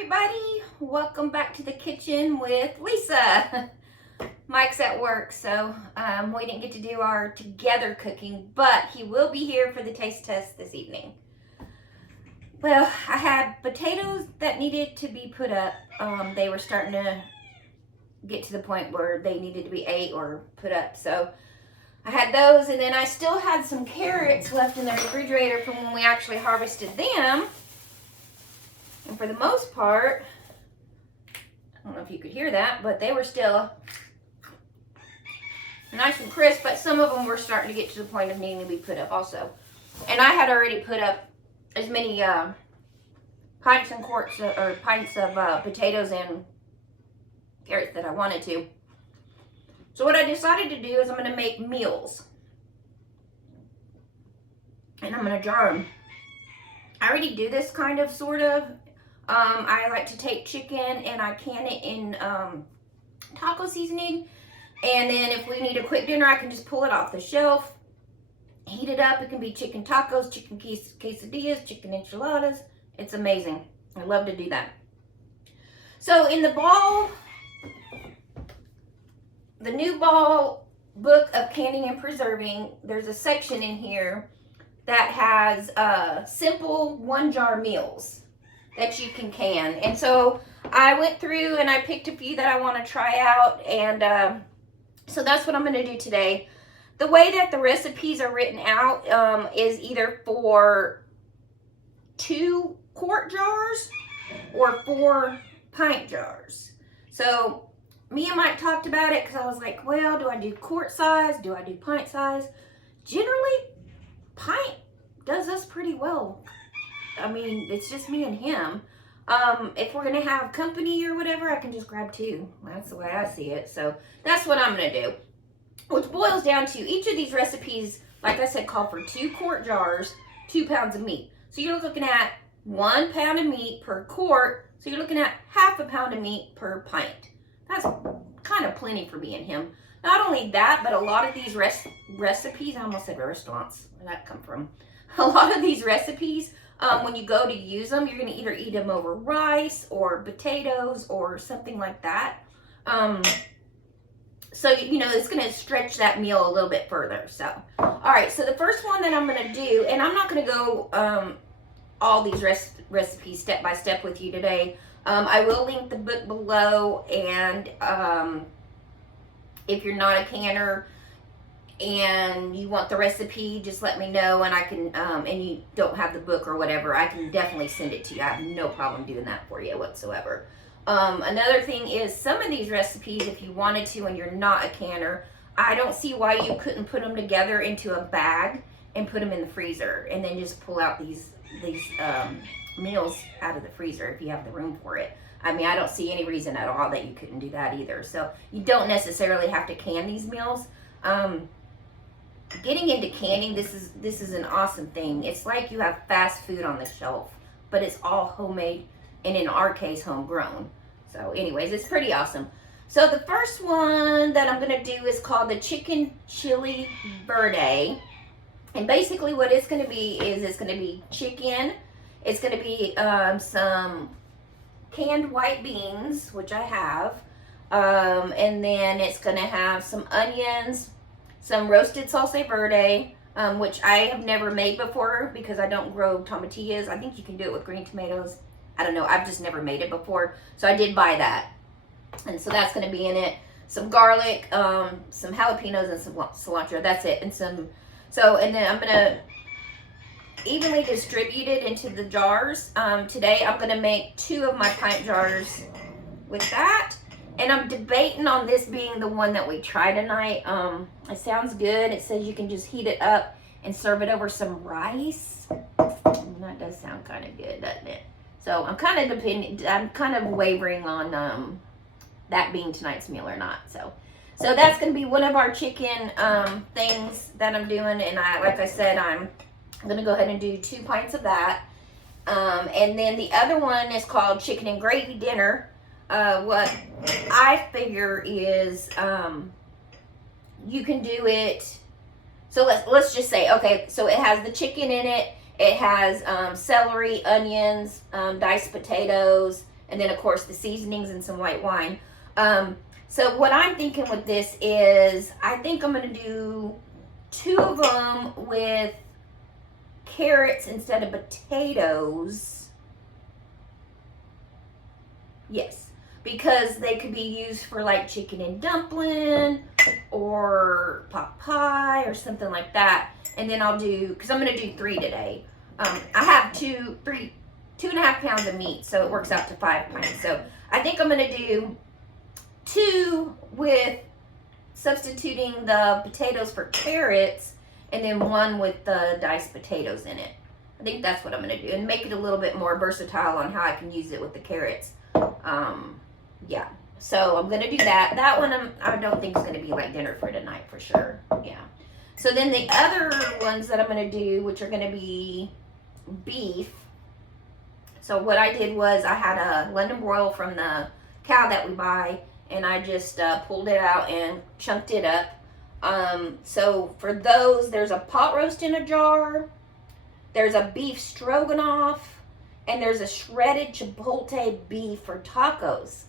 everybody, welcome back to the kitchen with Lisa. Mike's at work, so we didn't get to do our together cooking, but he will be here for the taste test this evening. Well, I had potatoes that needed to be put up. They were starting to get to the point where they needed to be ate or put up, so I had those, and then I still had some carrots left in the refrigerator from when we actually harvested them. And for the most part, I don't know if you could hear that, but they were still nice and crisp, but some of them were starting to get to the point of needing to be put up also. And I had already put up as many pints of potatoes and carrots that I wanted to. So what I decided to do is I'm going to make meals. And I'm going to jar them. I already do this kind of, sort of. I like to take chicken and I can it in taco seasoning. And then if we need a quick dinner, I can just pull it off the shelf, heat it up. It can be chicken tacos, chicken quesadillas, chicken enchiladas. It's amazing. I love to do that. So in the Ball, the new Ball book of canning and preserving, there's a section in here that has simple one-jar meals that you can. And so I went through and I picked a few that I want to try out, and so that's what I'm going to do today. The way that the recipes are written out is either for 2 quart jars or 4 pint jars. So me and Mike talked about it because I was like, well, do I do quart size? Do I do pint size? Generally, pint does us pretty well. I mean, it's just me and him. If we're going to have company or whatever, I can just grab 2. That's the way I see it. So that's what I'm going to do. Which boils down to, each of these recipes, like I said, call for 2 quart jars, 2 pounds of meat. So you're looking at 1 pound of meat per quart. So you're looking at half a pound of meat per pint. That's kind of plenty for me and him. Not only that, but a lot of these recipes, I almost said restaurants. Where did that come from? A lot of these recipes, when you go to use them, you're going to either eat them over rice or potatoes or something like that. So, you know, it's going to stretch that meal a little bit further. So, all right. So the first one that I'm going to do, and I'm not going to go all these recipes step by step with you today. I will link the book below, and if you're not a canner and you want the recipe, just let me know, and I can, and you don't have the book or whatever, I can definitely send it to you. I have no problem doing that for you whatsoever. Another thing is, some of these recipes, if you wanted to and you're not a canner, I don't see why you couldn't put them together into a bag and put them in the freezer, and then just pull out these meals out of the freezer if you have the room for it. I mean, I don't see any reason at all that you couldn't do that either. So you don't necessarily have to can these meals. Getting into canning, this is an awesome thing. It's like you have fast food on the shelf, but it's all homemade, and in our case, homegrown. So anyways, it's pretty awesome. So the first one that I'm going to do is called the Chicken Chili Verde. And basically what it's going to be is, it's going to be chicken. It's going to be some canned white beans, which I have. And then it's going to have some onions, some roasted salsa verde, which I have never made before because I don't grow tomatillas. I think you can do it with green tomatoes. I don't know. I've just never made it before. So I did buy that. And so that's going to be in it. Some garlic, some jalapenos, and some cilantro. That's it. And and then I'm going to evenly distribute it into the jars. Today I'm going to make 2 of my pint jars with that. And I'm debating on this being the one that we try tonight. It sounds good. It says you can just heat it up and serve it over some rice. And that does sound kind of good, doesn't it? So I'm kind of wavering on that being tonight's meal or not. So that's going to be one of our chicken things that I'm doing. And like I said, I'm going to go ahead and do 2 pints of that. And then the other one is called Chicken and Gravy Dinner. What I figure is you can do it. So let's just say, okay, so it has the chicken in it. It has celery, onions, diced potatoes, And then, of course, the seasonings and some white wine. So what I'm thinking with this is I think I'm going to do 2 of them with carrots instead of potatoes. Yes, because they could be used for like chicken and dumpling or pot pie or something like that. And then I'll do, because I'm going to do 3 today. I have 2.5 pounds of meat, so it works out to 5 pints. So I think I'm going to do 2 with substituting the potatoes for carrots, and then 1 with the diced potatoes in it. I think that's what I'm going to do, and make it a little bit more versatile on how I can use it with the carrots. Yeah, so I'm going to do that. That one I don't think is going to be like dinner for tonight for sure. Yeah. So then the other ones that I'm going to do, which are going to be beef. So what I did was I had a London broil from the cow that we buy, and I just pulled it out and chunked it up. So for those, there's a pot roast in a jar, there's a beef stroganoff, and there's a shredded chipotle beef for tacos.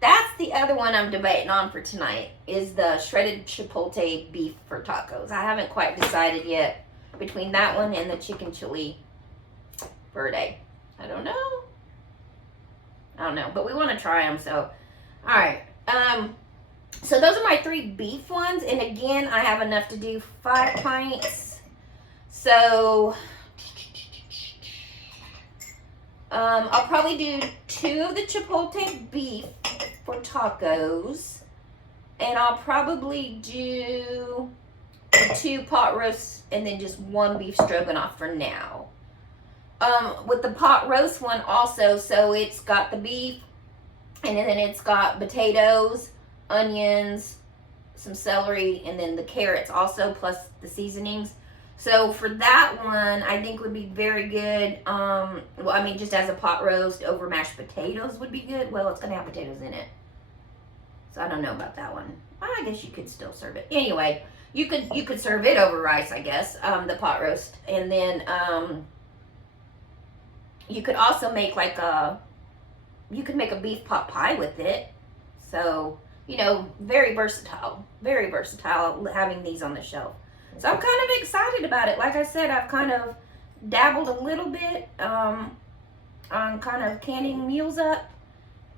That's the other one I'm debating on for tonight, is the shredded chipotle beef for tacos. I haven't quite decided yet between that one and the chicken chili verde. I don't know, but we want to try them, so. All right, so those are my 3 beef ones, and again, I have enough to do 5 pints, so I'll probably do 2 of the chipotle beef for tacos, and I'll probably do 2 pot roasts, and then just 1 beef stroganoff for now. With the pot roast one also, so it's got the beef, and then it's got potatoes, onions, some celery, and then the carrots also, plus the seasonings. So for that one, I think would be very good. Well, I mean, just as a pot roast over mashed potatoes would be good. Well, it's going to have potatoes in it. So I don't know about that one. I guess you could still serve it. Anyway, you could serve it over rice, I guess, the pot roast. And then you could also make like you could make a beef pot pie with it. So, you know, very versatile having these on the shelf. So I'm kind of excited about it. Like I said, I've kind of dabbled a little bit on kind of canning meals up.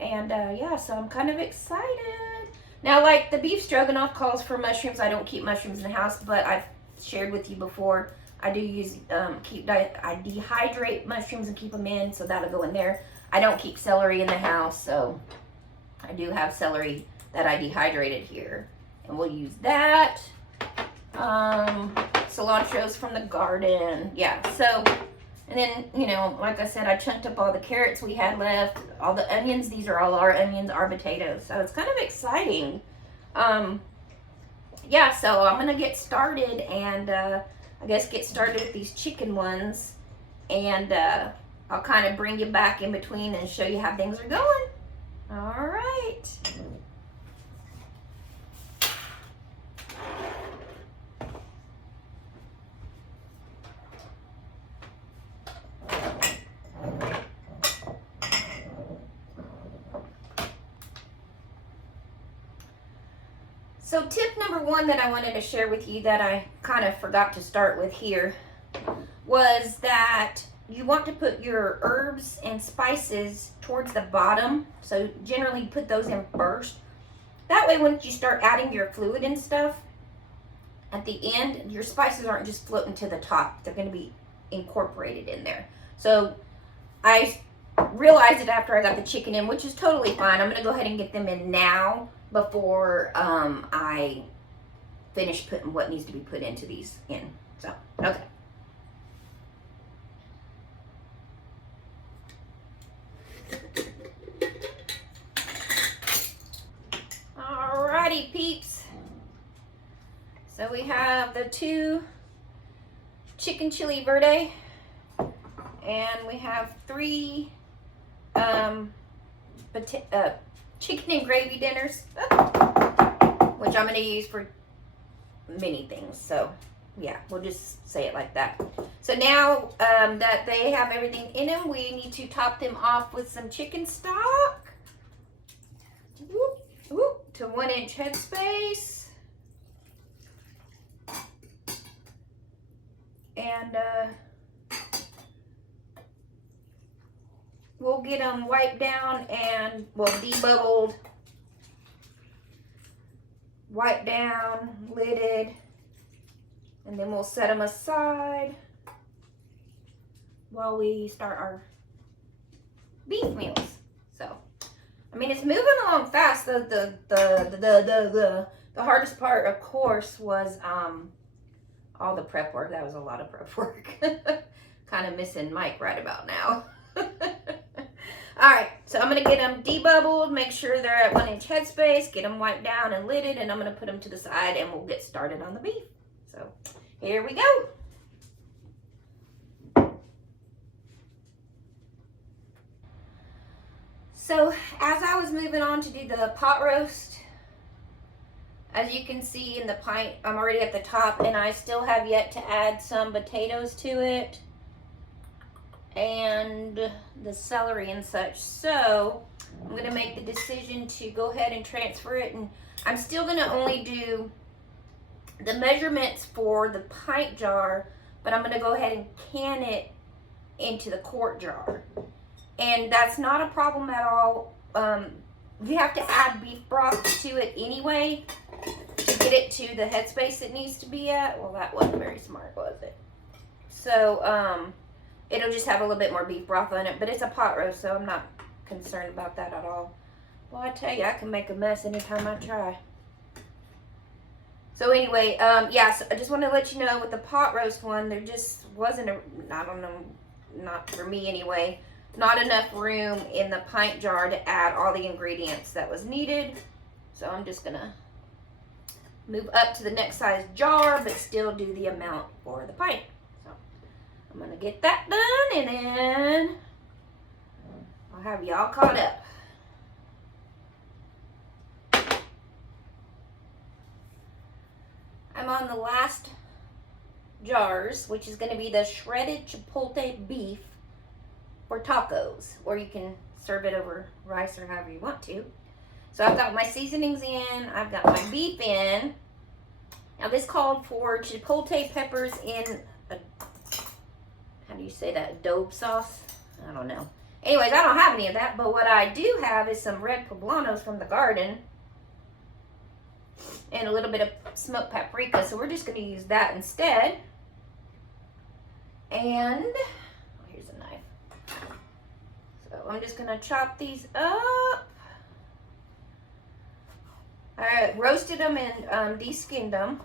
And yeah, so I'm kind of excited. Now, like the beef stroganoff calls for mushrooms. I don't keep mushrooms in the house, but I've shared with you before. I do use, I dehydrate mushrooms and keep them in, so that'll go in there. I don't keep celery in the house, so I do have celery that I dehydrated here. And we'll use that. Cilantro's from the garden. Yeah, so, and then, you know, like I said, I chunked up all the carrots we had left, all the onions. These are all our onions, our potatoes. So it's kind of exciting. Yeah, so I'm going to get started and, I guess get started with these chicken ones, and I'll kind of bring you back in between and show you how things are going. All right. So tip number 1 that I wanted to share with you that I kind of forgot to start with here was that you want to put your herbs and spices towards the bottom. So generally put those in first. That way when you start adding your fluid and stuff, at the end, your spices aren't just floating to the top. They're going to be incorporated in there. So I realized it after I got the chicken in, which is totally fine. I'm going to go ahead and get them in now before I finish putting what needs to be put into these in. So, okay. Alrighty, peeps. So we have the 2 chicken chili verde, and we have 3 chicken and gravy dinners, which I'm going to use for many things. So Yeah, we'll just say it like that. So now that they have everything in them, we need to top them off with some chicken stock. Whoop, whoop, to 1 inch headspace. And we'll get them wiped down and, well, debubbled, wiped down, lidded, and then we'll set them aside while we start our beef meals. So, I mean, it's moving along fast. The hardest part, of course, was all the prep work. That was a lot of prep work. Kind of missing Mike right about now. All right, so I'm gonna get them debubbled, make sure they're at 1 inch headspace, get them wiped down and lidded, and I'm gonna put them to the side and we'll get started on the beef. So here we go. So as I was moving on to do the pot roast, as you can see in the pint, I'm already at the top and I still have yet to add some potatoes to it and the celery and such. So I'm gonna make the decision to go ahead and transfer it, and I'm still gonna only do the measurements for the pint jar, but I'm gonna go ahead and can it into the quart jar. And that's not a problem at all. You have to add beef broth to it anyway to get it to the headspace it needs to be at. Well, that wasn't very smart, was it? So, it'll just have a little bit more beef broth on it, but it's a pot roast, so I'm not concerned about that at all. Well, I tell you, I can make a mess anytime I try. So anyway, yeah, so I just want to let you know with the pot roast one, there just wasn't I don't know, not for me anyway, not enough room in the pint jar to add all the ingredients that was needed. So I'm just gonna move up to the next size jar, but still do the amount for the pint. So I'm gonna get that done, and then I'll have y'all caught up. I'm on the last jars, which is gonna be the shredded chipotle beef for tacos, or you can serve it over rice or however you want to. So I've got my seasonings in, I've got my beef in. Now this called for chipotle peppers in a, how do you say that, adobe sauce? I don't know. Anyways, I don't have any of that, but what I do have is some red poblanos from the garden and a little bit of smoked paprika, so we're just gonna use that instead. And here's a knife. So I'm just gonna chop these up. I roasted them and de-skinned them.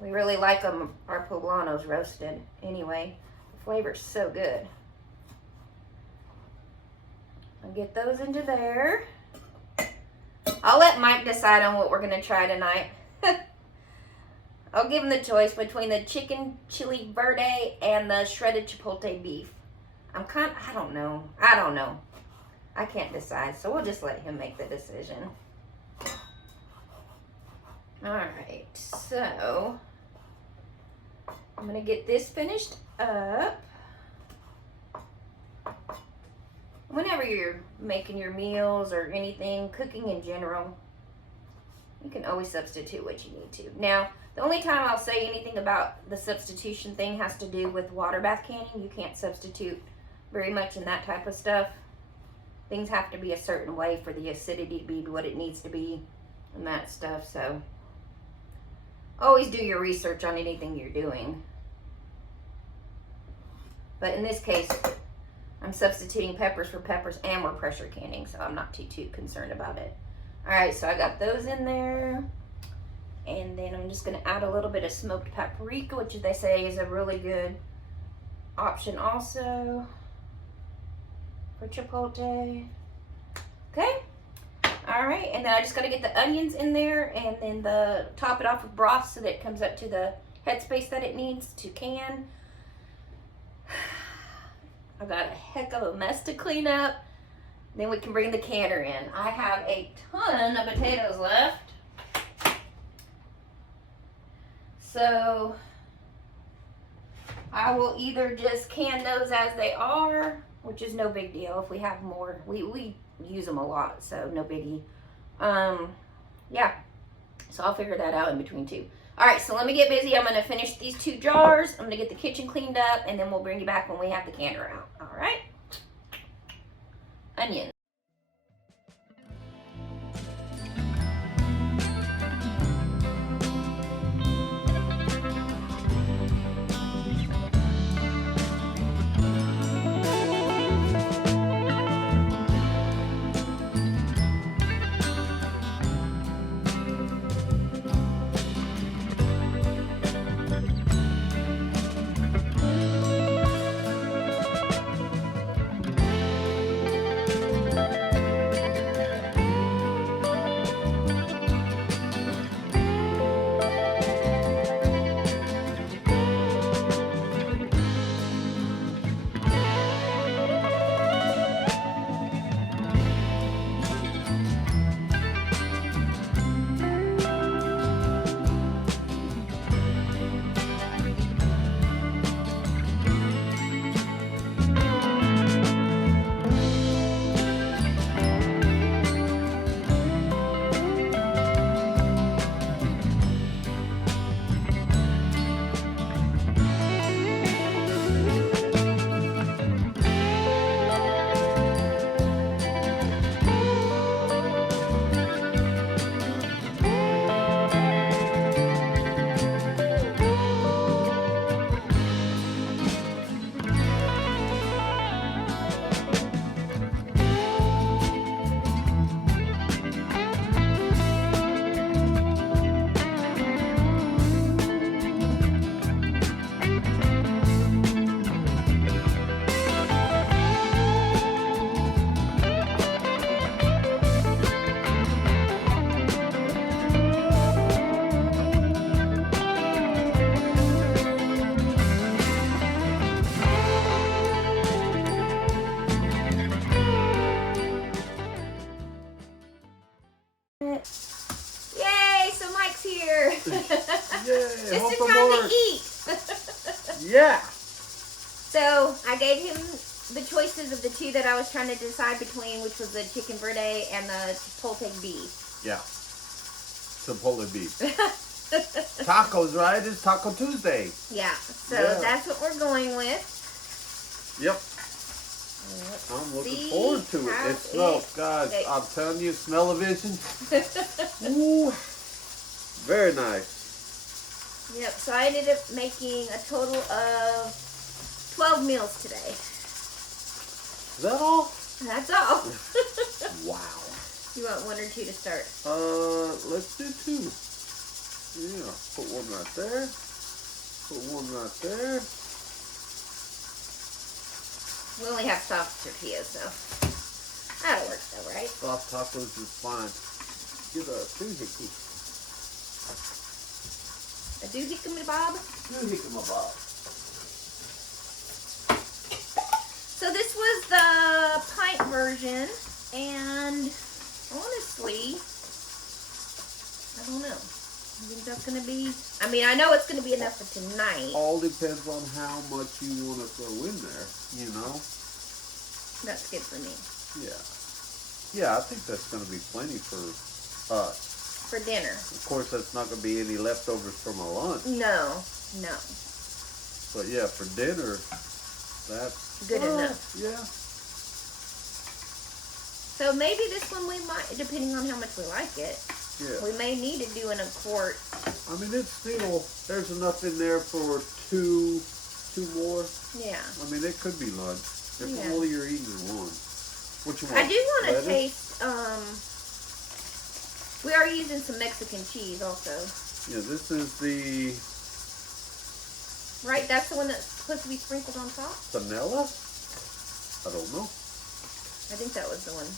We really like them, our poblanos roasted anyway. The flavor's so good. I'll get those into there. I'll let Mike decide on what we're gonna try tonight. I'll give him the choice between the chicken chili verde and the shredded chipotle beef. I don't know. I can't decide, so we'll just let him make the decision. All right, so I'm gonna get this finished up. Whenever you're making your meals or anything, cooking in general, you can always substitute what you need to. Now, the only time I'll say anything about the substitution thing has to do with water bath canning. You can't substitute very much in that type of stuff. Things have to be a certain way for the acidity to be what it needs to be and that stuff. So always do your research on anything you're doing. But in this case, I'm substituting peppers for peppers and we're pressure canning, so I'm not too concerned about it. All right, so I got those in there. And then I'm just gonna add a little bit of smoked paprika, which they say is a really good option also for chipotle. Okay, all right, and then I just gotta get the onions in there and then top it off with broth so that it comes up to the headspace that it needs to can. I've got a heck of a mess to clean up. Then we can bring the canner in. I have a ton of potatoes left. So I will either just can those as they are, which is no big deal if we have more. We use them a lot, so no biggie. Yeah, so I'll figure that out in between too. All right, so let me get busy. I'm gonna finish these 2 jars. I'm gonna get the kitchen cleaned up, and then we'll bring you back when we have the canner out. All right? Onion. Yay, so Mike's here. Yay, Just in time to eat. Yeah. So I gave him the choices of the 2 that I was trying to decide between, which was the chicken verde and the chipotle beef. Yeah. Chipotle beef. Tacos, right? It's Taco Tuesday. Yeah, so Yeah. that's what we're going with. Yep. Let's I'm looking see forward to it. how It smells, guys. tastes. I'm telling you, smell-o-vision. Ooh. Very nice. Yep, so I ended up making a total of 12 meals today. Is that all? That's all. Wow. You want 1 or 2 to start? Let's do 2. Yeah, put one right there. Put one right there. We only have soft tortillas, so that'll work though, right? Soft tacos is fine. Get a doohickey. A doohickey bob. Doohickey bob. So this was the pint version, and honestly, I don't know. I think that's gonna be. I mean, I know it's gonna be enough for tonight. All depends on how much you want to throw in there, you know? That's good for me. Yeah. Yeah, I think that's going to be plenty for us. For dinner. Of course, that's not going to be any leftovers from our lunch. No, no. But yeah, for dinner, that's Good enough. Yeah. So maybe this one we might, depending on how much we like it, Yeah. we may need to do in a quart. I mean, it's still, there's enough in there for two more. Yeah. I mean, it could be lunch. If Yeah. only you're eating one. What you want? I do want to Lettuce? taste, we are using some Mexican cheese also. Yeah, this is the Right? That's the one that's supposed to be sprinkled on top? vanilla? I don't know. I think that was the one.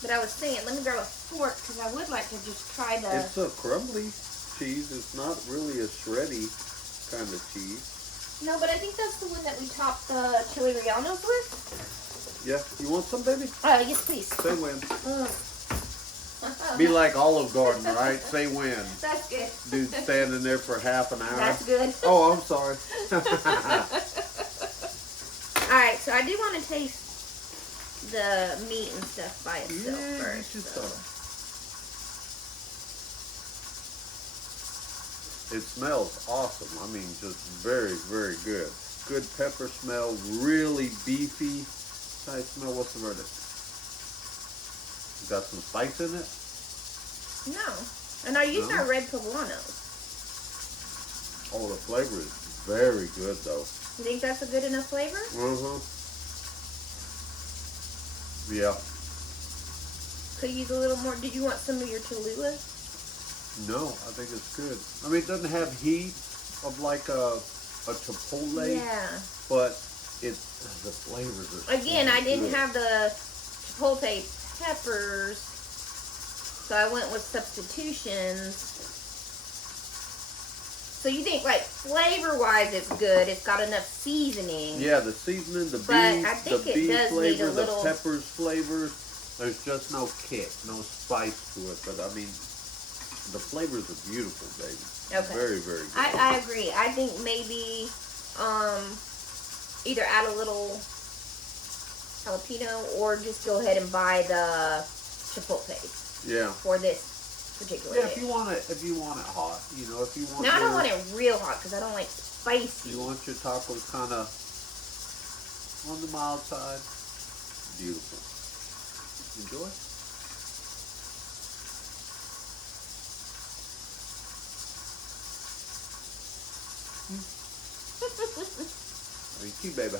But I was saying, let me grab a fork because I would like to just try the... It's a crumbly cheese. It's not really a shreddy kind of cheese. No, but I think that's the one that we topped the chili rellenos with. Yeah, you want some, baby? Yes, please. Same way. Be like Olive Garden, right? Say when. That's good. Dude standing there for half an hour. That's good. Oh, I'm sorry. Alright, so I do want to taste the meat and stuff by itself Yeah, first. you should So. start. It smells awesome. I mean, just very, very good. Good pepper smell, really beefy type smell. What's the verdict? You got some spice in it? No. And I used No? our red poblanos. Oh, the flavor is very good though. You think that's a good enough flavor? Yeah. Could use a little more. Did you want some of your Cholula? No, I think it's good. I mean, it doesn't have heat of like a Chipotle, Yeah. but the flavors are Again, so I didn't good. have the Chipotle peppers, so I went with substitutions. So you think like flavor-wise it's good, it's got enough seasoning. Yeah, the seasoning, the But I beef, think the it beef does need flavor, a little- the peppers flavors. There's just no kick, no spice to it. But I mean, the flavors are beautiful, baby. Okay. Very, very good. I agree. I think maybe either add a little jalapeno or just go ahead and buy the Chipotle Yeah. for this particular Yeah, dish. if you want it hot, you know, if you want. Now I don't your- want it real hot because I don't like spicy. You want your tacos kind of on the mild side. Beautiful. Enjoy. Thank you, baby.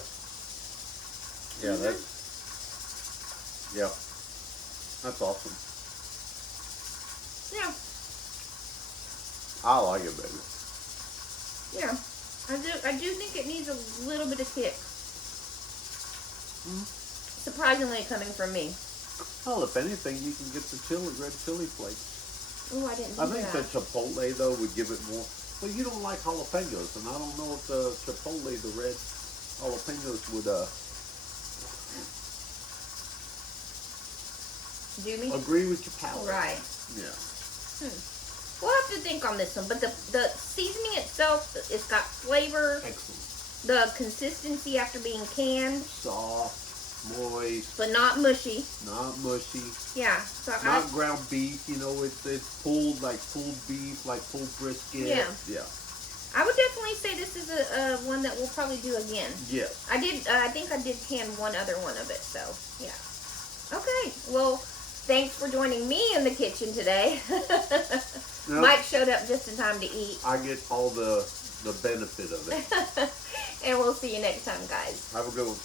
Yeah, that's awesome. Yeah, I like it, baby. yeah. I do think it needs a little bit of kick. Surprisingly coming from me. Well, if anything, you can get the red chili flakes. Oh, I didn't do I think the that. Chipotle though would give it more. Well, you don't like jalapenos, and I don't know if the Chipotle, the red jalapenos would Do me? agree with your palate. Right. Yeah. We'll have to think on this one, but the seasoning itself, it's got flavor. Excellent. The consistency after being canned, Soft, moist, but not mushy. not mushy, Yeah. So not ground beef. You know, it's pulled like pulled beef, like pulled brisket. Yeah. Yeah. I would definitely say this is a one that we'll probably do again. Yes. I did. I think I did can one other one of it. So yeah. Okay. Well, thanks for joining me in the kitchen today. Now, Mike showed up just in time to eat. I get all the benefit of it. And we'll see you next time, guys. Have a good one.